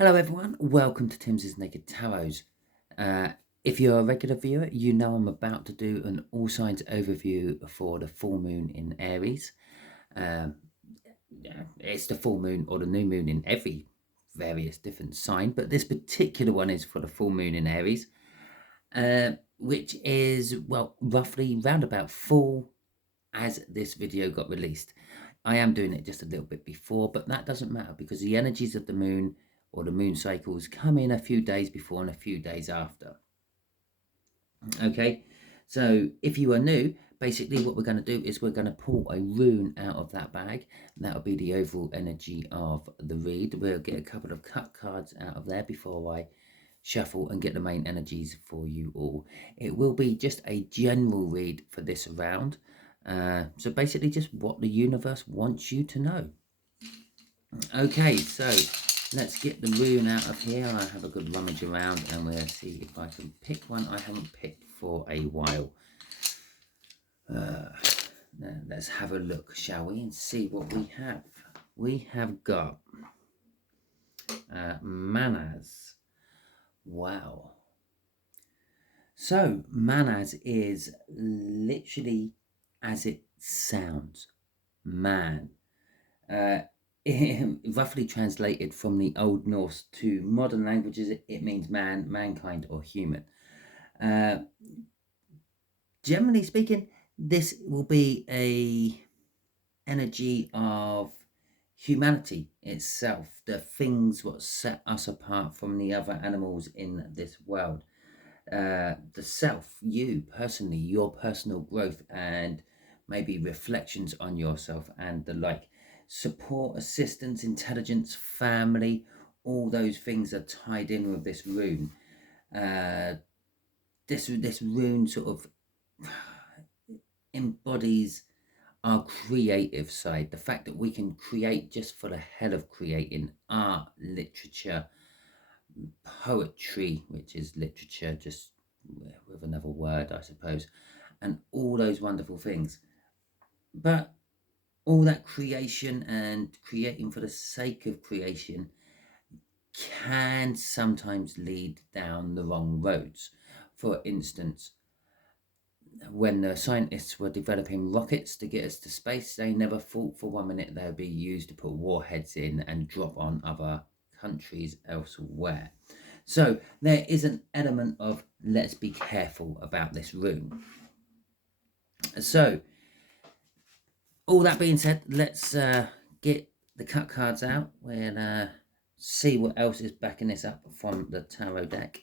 Hello everyone, welcome to Timsy Naked Tarot. If you're a regular viewer, you know I'm about to do an all signs overview for the full moon in Aries. Um, it's the full moon or the new moon in every various different sign, but this particular one is for the full moon in Aries, which is, well, roughly round about full as this video got released. I am doing it just a little bit before, but that doesn't matter because the energies of the moon or the moon cycles come in a few days before and a few days after. Okay, so if you are new, basically what we're going to do is we're going to pull a rune out of that bag. That'll be the overall energy of the read. We'll get a couple of cut cards out of there before I shuffle and get the main energies for you all. It will be just a general read for this round. So basically just what the universe wants you to know. Okay, so let's get the rune out of here. I'll have a good rummage around and we'll see if I can pick one I haven't picked for a while. Let's have a look, shall we, and see what we have. We have got Manas. Wow. So Manas is literally as it sounds, man. Roughly translated from the Old Norse to modern languages, it means man, mankind, or human. Generally speaking, this will be a energy of humanity itself, the things what set us apart from the other animals in this world. The self, you personally, your personal growth, and maybe reflections on yourself and the like. Support, assistance, intelligence, family, all those things are tied in with this rune. This rune sort of embodies our creative side, the fact that we can create just for the hell of creating, art, literature, poetry, which is literature just with another word, I suppose, and all those wonderful things. But all that creation and creating for the sake of creation can sometimes lead down the wrong roads. For instance, when the scientists were developing rockets to get us to space, they never thought for 1 minute they would be used to put warheads in and drop on other countries elsewhere. So there is an element of let's be careful about this rune. So all that being said, let's get the cut cards out. We'll see what else is backing this up from the tarot deck.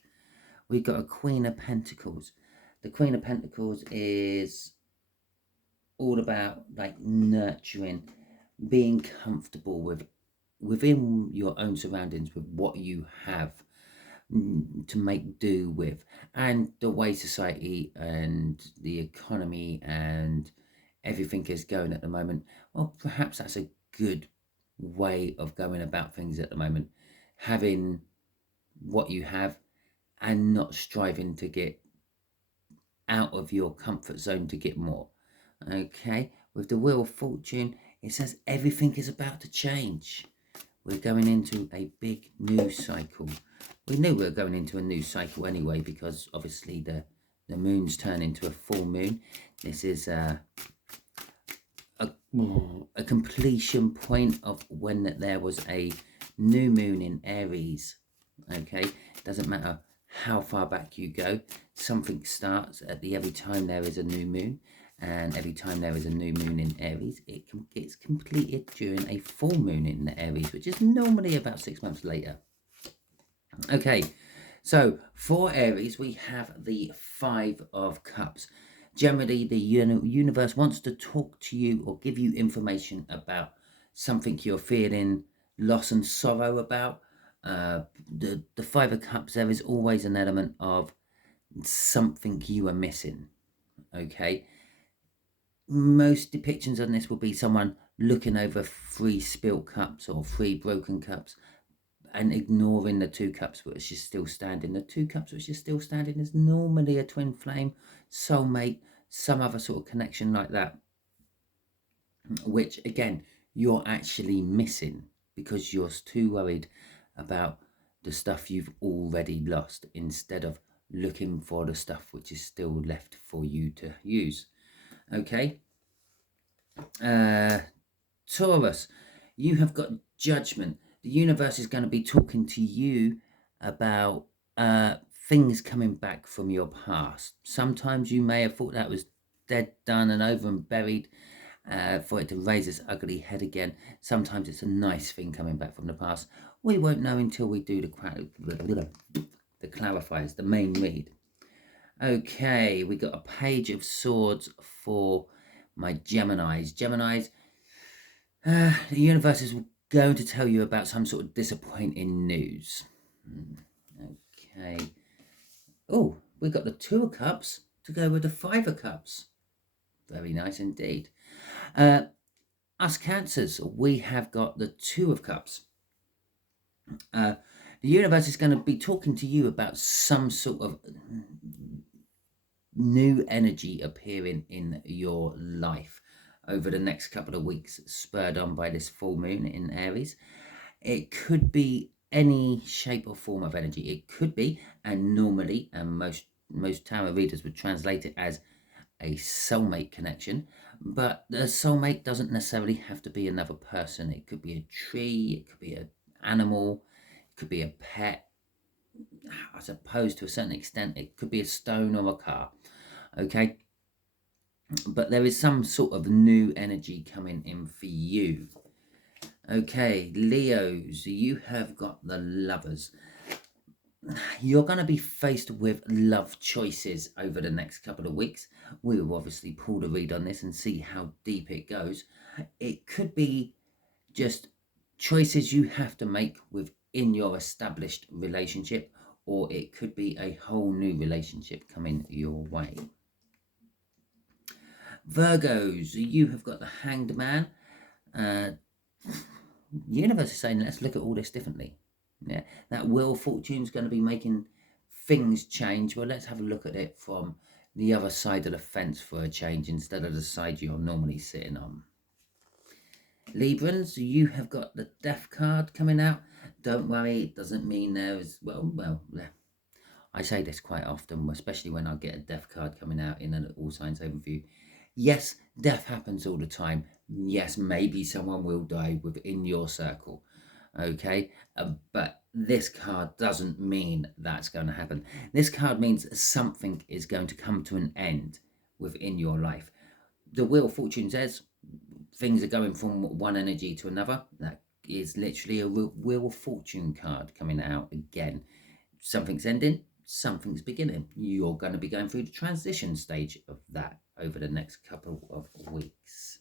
We've got a Queen of Pentacles. The Queen of Pentacles is all about like nurturing, being comfortable within your own surroundings with what you have to make do with, and the way society and the economy and everything is going at the moment. Well, perhaps that's a good way of going about things at the moment, having what you have and not striving to get out of your comfort zone to get more. Okay, with the Wheel of Fortune, it says everything is about to change. We're going into a big new cycle. We knew we were going into a new cycle anyway, because obviously the moon's turned into a full moon. This is a completion point of when there was a new moon in Aries. Okay, doesn't matter how far back you go, something starts at every time there is a new moon, and every time there is a new moon in Aries, it gets completed during a full moon in Aries, which is normally about 6 months later. Okay, so for Aries, we have the Five of Cups. Generally, the universe wants to talk to you or give you information about something you're feeling loss and sorrow about. The Five of Cups, there is always an element of something you are missing. Okay, most depictions on this will be someone looking over 3 spilt cups or 3 broken cups and ignoring the 2 cups which is still standing. The 2 cups which is still standing is normally a twin flame, soulmate, some other sort of connection like that, which again you're actually missing because you're too worried about the stuff you've already lost instead of looking for the stuff which is still left for you to use. Okay. Taurus, you have got judgment. The universe is going to be talking to you about things coming back from your past. Sometimes you may have thought that was dead, done, and over and buried, for it to raise its ugly head again. Sometimes it's a nice thing coming back from the past. We won't know until we do the clarifiers, the main read. Okay, we got a Page of Swords for my Geminis. Geminis, the universe is going to tell you about some sort of disappointing news. Okay. Oh, we got the Two of Cups to go with the Five of Cups. Very nice indeed. Us Cancers, we have got the Two of Cups. The universe is going to be talking to you about some sort of new energy appearing in your life over the next couple of weeks, spurred on by this full moon in Aries. It could be any shape or form of energy. It could be, and normally, and most tarot readers would translate it as a soulmate connection, but the soulmate doesn't necessarily have to be another person. It could be a tree, it could be an animal, it could be a pet. I suppose to a certain extent it could be a stone or a car. Okay, but there is some sort of new energy coming in for you. Okay, Leos, you have got the Lovers. You're going to be faced with love choices over the next couple of weeks. We will obviously pull the read on this and see how deep it goes. It could be just choices you have to make within your established relationship, or it could be a whole new relationship coming your way. Virgos, you have got the Hanged Man. The universe is saying, let's look at all this differently. Yeah, that Wheel of Fortune's going to be making things change. Well, let's have a look at it from the other side of the fence for a change instead of the side you're normally sitting on. Librans, you have got the Death card coming out. Don't worry, it doesn't mean there's, well, I say this quite often, especially when I get a Death card coming out in an All Signs overview. Yes, death happens all the time. Yes, maybe someone will die within your circle. Okay, but this card doesn't mean that's going to happen. This card means something is going to come to an end within your life. The Wheel of Fortune says things are going from one energy to another. That is literally a Wheel of Fortune card coming out again. Something's ending, something's beginning. You're going to be going through the transition stage of that over the next couple of weeks.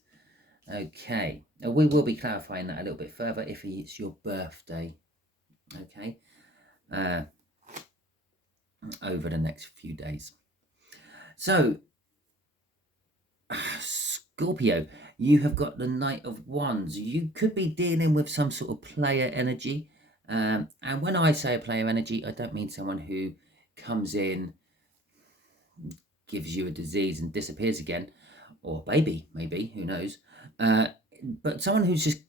Okay, we will be clarifying that a little bit further if it's your birthday. Okay, over the next few days. So, Scorpio, you have got the Knight of Wands. You could be dealing with some sort of player energy. And when I say a player energy, I don't mean someone who comes in, gives you a disease and disappears again, or maybe, who knows. But someone who's just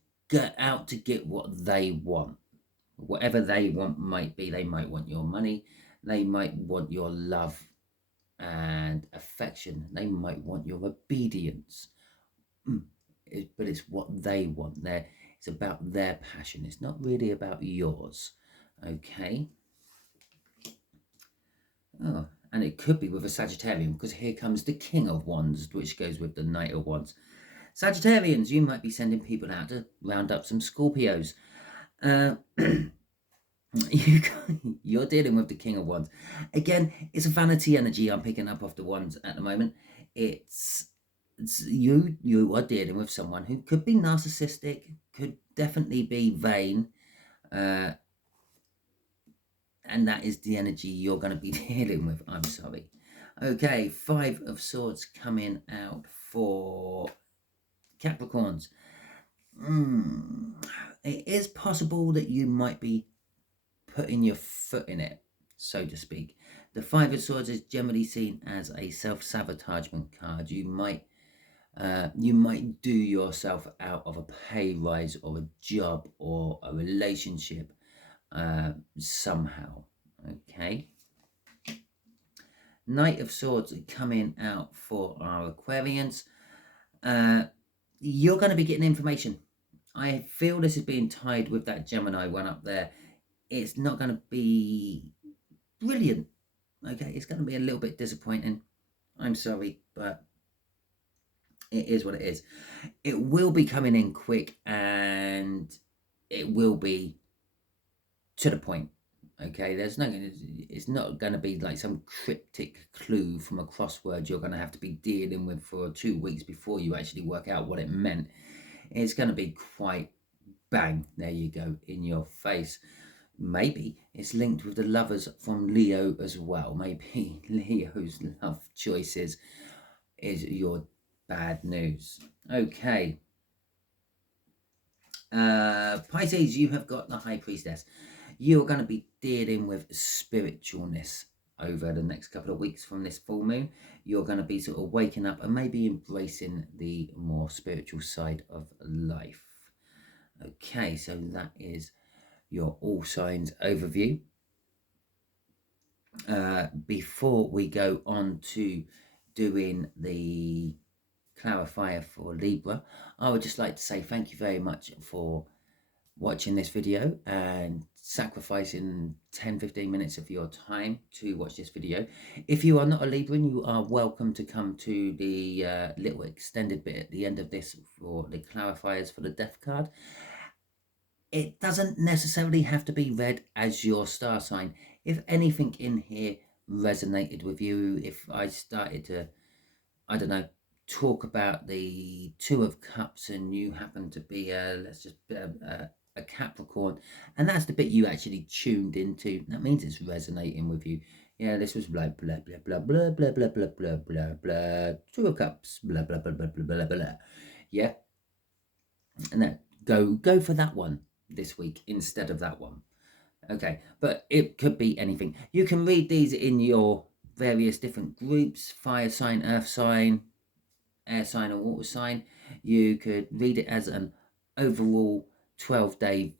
out to get what they want. Whatever they want might be. They might want your money. They might want your love and affection. They might want your obedience. But it's what they want. It's about their passion. It's not really about yours. Okay. Oh, and it could be with a Sagittarian, because here comes the King of Wands, which goes with the Knight of Wands. Sagittarians, you might be sending people out to round up some Scorpios. You're dealing with the King of Wands. Again, it's a vanity energy I'm picking up off the Wands at the moment. It's you are dealing with someone who could be narcissistic, could definitely be vain, and that is the energy you're going to be dealing with. I'm sorry. Okay, Five of Swords coming out for Capricorns. It is possible that you might be putting your foot in it, so to speak. The Five of Swords is generally seen as a self-sabotagement card. You might do yourself out of a pay rise or a job or a relationship somehow. Okay. Knight of Swords coming out for our Aquarians. You're going to be getting information. I feel this is being tied with that Gemini one up there. It's not going to be brilliant. Okay, it's going to be a little bit disappointing. I'm sorry, but it is what it is. It will be coming in quick, and it will be to the point. Okay, it's not going to be like some cryptic clue from a crossword you're going to have to be dealing with for 2 weeks before you actually work out what it meant. It's going to be quite bang, there you go, in your face. Maybe it's linked with the lovers from Leo as well. Maybe Leo's love choices is your bad news. Okay. Pisces, you have got the High Priestess. You are going to be dealing with spiritualness over the next couple of weeks from this full moon. You're going to be sort of waking up and maybe embracing the more spiritual side of life. Okay, so that is your all signs overview. Before we go on to doing the clarifier for Libra, I would just like to say thank you very much for watching this video and sacrificing 10-15 minutes of your time to watch this video. If you are not a Libran, you are welcome to come to the little extended bit at the end of this for the clarifiers for the death card. It doesn't necessarily have to be read as your star sign. If anything in here resonated with you, if I started to, I don't know, talk about the Two of Cups and you happen to be a Capricorn, and that's the bit you actually tuned into, that means it's resonating with you. Yeah, this was blah blah blah blah blah blah blah blah blah blah blah, Two of Cups, blah blah blah blah blah blah blah. Yeah, and then go for that one this week instead of that one. Okay, but it could be anything. You can read these in your various different groups: fire sign, earth sign, air sign, or water sign. You could read it as an overall 12-day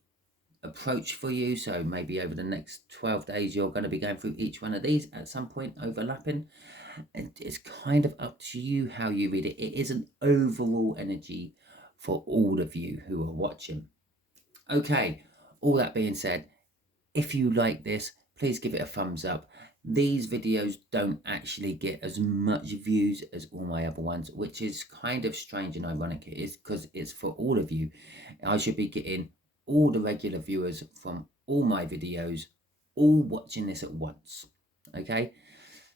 approach for you. So maybe over the next 12 days, you're going to be going through each one of these at some point, overlapping. And it's kind of up to you how you read it. It is an overall energy for all of you who are watching. Okay, all that being said, if you like this, please give it a thumbs up. These videos don't actually get as much views as all my other ones, which is kind of strange and ironic. It is because it's for all of you. I should be getting all the regular viewers from all my videos, all watching this at once. Okay,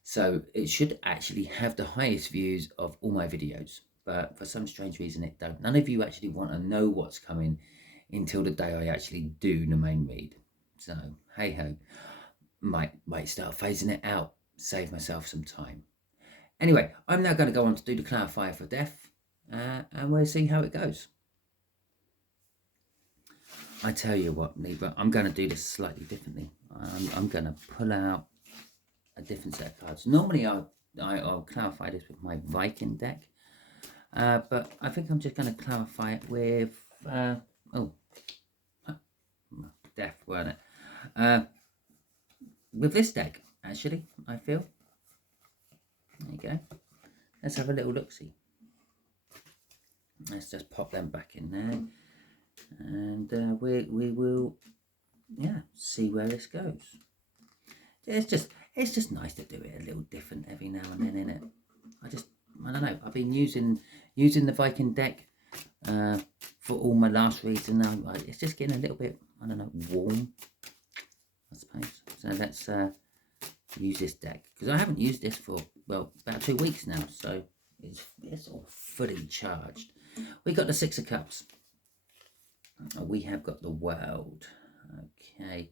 so it should actually have the highest views of all my videos, but for some strange reason it don't. None of you actually want to know what's coming until the day I actually do the main read. So hey ho, might start phasing it out, save myself some time. Anyway, I'm now going to go on to do the clarifier for death, and we'll see how it goes. I tell you what, Libra, I'm going to do this slightly differently. I'm going to pull out a different set of cards. Normally I'll clarify this with my Viking deck, but I think I'm just going to clarify it with death, weren't it? With this deck, actually, I feel. There you go. Let's have a little look-see. Let's just pop them back in there, and we will, yeah, see where this goes. It's just nice to do it a little different every now and then, innit? I don't know. I've been using the Viking deck for all my last reads, and now it's just getting a little bit, I don't know, warm, I suppose. So let's use this deck, because I haven't used this for, well, about 2 weeks now, so it's all fully charged. We got the Six of Cups. We have got the World. Okay,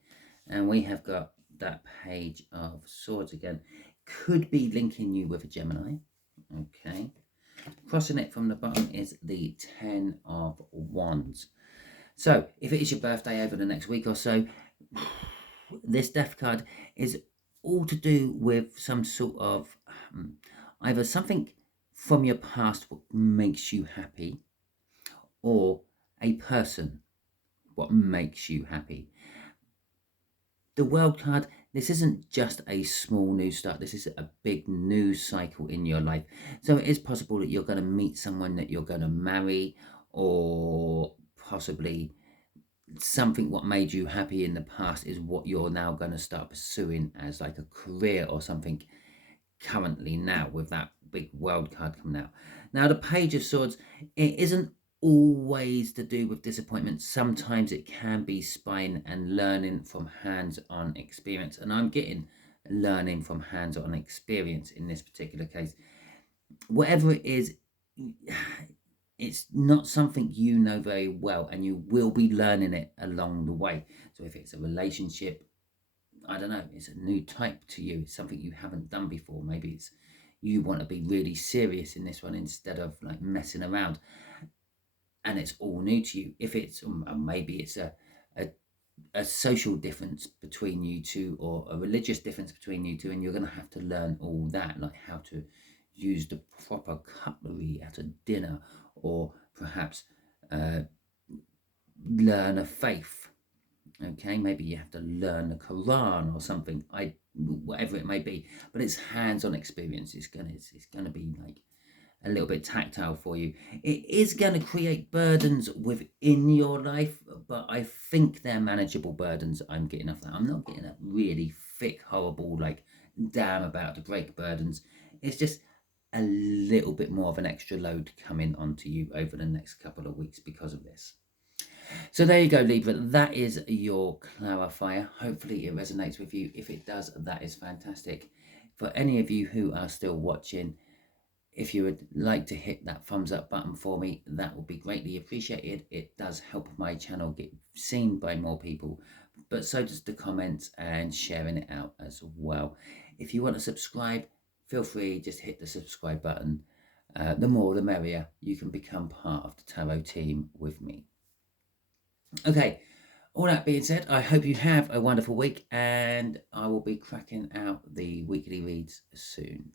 and we have got that Page of Swords again. Could be linking you with a Gemini. Okay, crossing it from the bottom is the Ten of Wands. So if it is your birthday over the next week or so, this death card is all to do with some sort of either something from your past what makes you happy, or a person what makes you happy. The World card, this isn't just a small new start. This is a big new cycle in your life. So it is possible that you're going to meet someone that you're going to marry, or possibly something what made you happy in the past is what you're now going to start pursuing as like a career or something currently now, with that big World card coming out. Now the Page of Swords, it isn't always to do with disappointment. Sometimes it can be spying and learning from hands-on experience, and I'm getting learning from hands-on experience in this particular case. Whatever it is, it's not something you know very well, and you will be learning it along the way. So if it's a relationship, I don't know, it's a new type to you, it's something you haven't done before. Maybe it's you want to be really serious in this one instead of like messing around, and it's all new to you. If it's maybe it's a social difference between you two, or a religious difference between you two, and you're going to have to learn all that, like how to use the proper cutlery at a dinner, or perhaps learn a faith. Okay, maybe you have to learn the Quran or something, whatever it may be, but it's hands-on experience. It's gonna be like a little bit tactile for you. It is going to create burdens within your life, but I think they're manageable burdens. I'm getting off that. I'm not getting a really thick, horrible, like damn about to break burdens. It's just a little bit more of an extra load coming onto you over the next couple of weeks because of this. So there you go, Libra. That is your clarifier. Hopefully it resonates with you. If it does, that is fantastic. For any of you who are still watching, if you would like to hit that thumbs up button for me, that would be greatly appreciated. It does help my channel get seen by more people, but so does the comments and sharing it out as well. If you want to subscribe, feel free, just hit the subscribe button. The more the merrier. You can become part of the tarot team with me. Okay, all that being said, I hope you have a wonderful week, and I will be cracking out the weekly reads soon.